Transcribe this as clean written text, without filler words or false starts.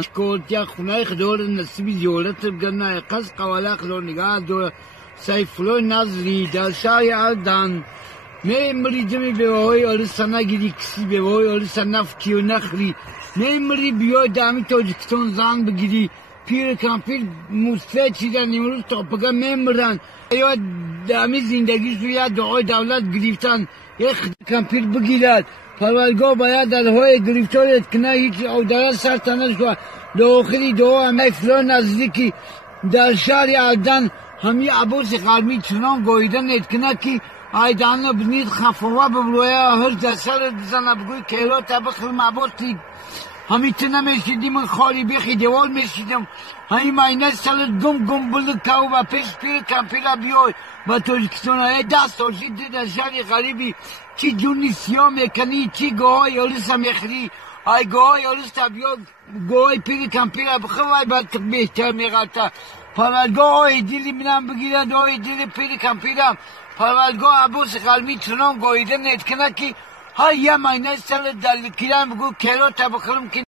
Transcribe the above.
شکوتیا خونه خدور نصیبی زیارت بگرنه قصد قواله خدور نگاه دور سیفلو نظری در شای الدن می مریدمی به وای آرستانه گیری کسی به وای آرستانه فکیو نخری می مری بیای دامی تاجیکستان زن بگیری پیر کامپیر مصفه چیدن امروز تا پگه می مرن یا دامی زندگی شویا دعای دولت گریفتن یک کامپیر بگیرد پرولگاه باید در های گرفتاریت کنه هیچ او درست سرطانه شد داخلی دعا همه فلان نزدیکی در شهر عدن همی عباس قرمی چنان گویدن اتکنه که ایدانه بنید خفوه ببرویه هر دسر دزنه بگوی کهلا تبخل معباسی همی تنه میشیدیم من خالی بیخی دیوال میشیدم همی ماینه سلط گم بلکه و پیش پیر کمپیره بیای و تاجیکستان های دست آشید در شهر غریبی چی جونی سیاه میکنی چی گوهای آرست میخری ای گوهای آرست بیا گوهای پیر کمپیره بخواه باید بهتر میغلطه پرولگاه های دیلی منم بگیرد های دیلی پیر کمپیره پرولگاه عباس قلمی چنان گویده نیت کنه که های یه ماینه سلط دل کیرم بگو کلو تبخلم که